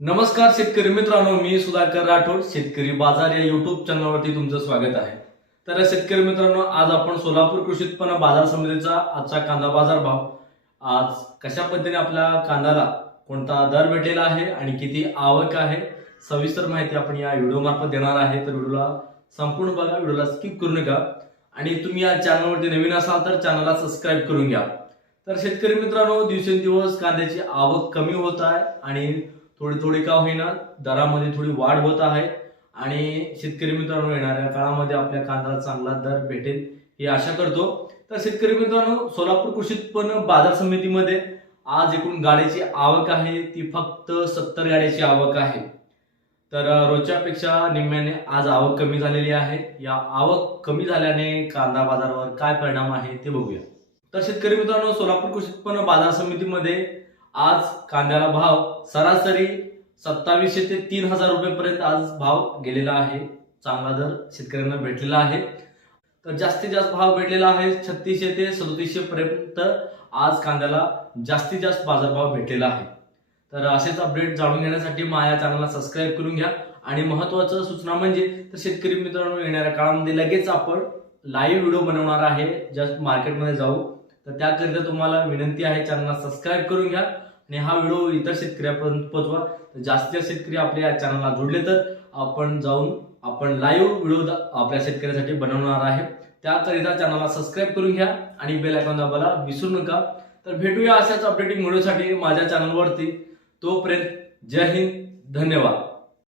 नमस्कार शेतकरी मित्रांनो मी सुधाकर राठोड शेतकरी बाजार या युट्यूब चॅनलवरती तुमचं स्वागत आहे. तर शेतकरी मित्रांनो आज आपण सोलापूर कृषी उत्पन्न बाजार समितीचा आजचा कांदा बाजार भाव. आज कशा पद्धतीने आपल्या कांद्याला कोणता दर भेटलेला आहे आणि किती आवक आहे सविस्तर माहिती आपण या व्हिडिओ मार्फत देणार आहे. तर व्हिडिओला संपूर्ण बघा व्हिडिओला स्किप करू नका. आणि तुम्ही या चॅनलवरती नवीन असाल तर चॅनलला सबस्क्राईब करून घ्या. तर शेतकरी मित्रांनो दिवसेंदिवस कांद्याची आवक कमी होत आहे आणि थोडी थोडी का होईना दरामध्ये थोडी वाढ होत आहे. आणि शेतकरी मित्रांनो येणाऱ्या काळामध्ये आपल्या कांद्याला चांगला दर भेटेल ही आशा करतो. तर शेतकरी मित्रांनो सोलापूर कृषी उत्पन्न बाजार समितीमध्ये आज एकूण गाड्याची आवक आहे. ती फक्त सत्तर गाड्याची आवक आहे. तर रोजच्यापेक्षा निम्म्याने आज आवक कमी झालेली आहे. या आवक कमी झाल्याने कांदा बाजारावर काय परिणाम आहे ते बघूया. तर शेतकरी मित्रांनो सोलापूर कृषी उत्पन्न बाजार समितीमध्ये आज कांद्याला भाव सरासरी सत्तावीसशे ते तीन हजार रुपयेपर्यंत आज भाव गेलेला आहे. चांगला दर शेतकऱ्यांना भेटलेला आहे. तर जास्तीत जास्त भाव भेटलेला आहे छत्तीसशे ते सदतीसशे पर्यंत आज कांद्याला जास्तीत जास्त बाजारभाव भेटलेला आहे. तर असेच अपडेट जाणून घेण्यासाठी माझ्या चॅनलला सबस्क्राईब करून घ्या. आणि महत्वाचं सूचना म्हणजे तर शेतकरी मित्रांनो येणाऱ्या काळामध्ये लगेच आपण लाईव्ह व्हिडिओ बनवणार आहे. जस्ट मार्केटमध्ये जाऊ. तर त्याकरिता तुम्हाला विनंती आहे चॅनलला सबस्क्राईब करून घ्या. आणि हा व्हिडिओ इतर शेतकऱ्यापर्यंत पोहोचवा. तर जास्तीत जास्त शेतकरी आपल्या या चॅनलला जोडले तर आपण जाऊन आपण लाईव्ह व्हिडिओ आपल्या शेतकऱ्यासाठी बनवणार आहे. त्याकरिता चॅनलला सबस्क्राईब करून घ्या आणि बेल आयकॉन दाबायला विसरू नका. तर भेटूया अशाच अपडेटिंग व्हिडिओसाठी माझ्या चॅनलवरती तोपर्यंत जय हिंद धन्यवाद.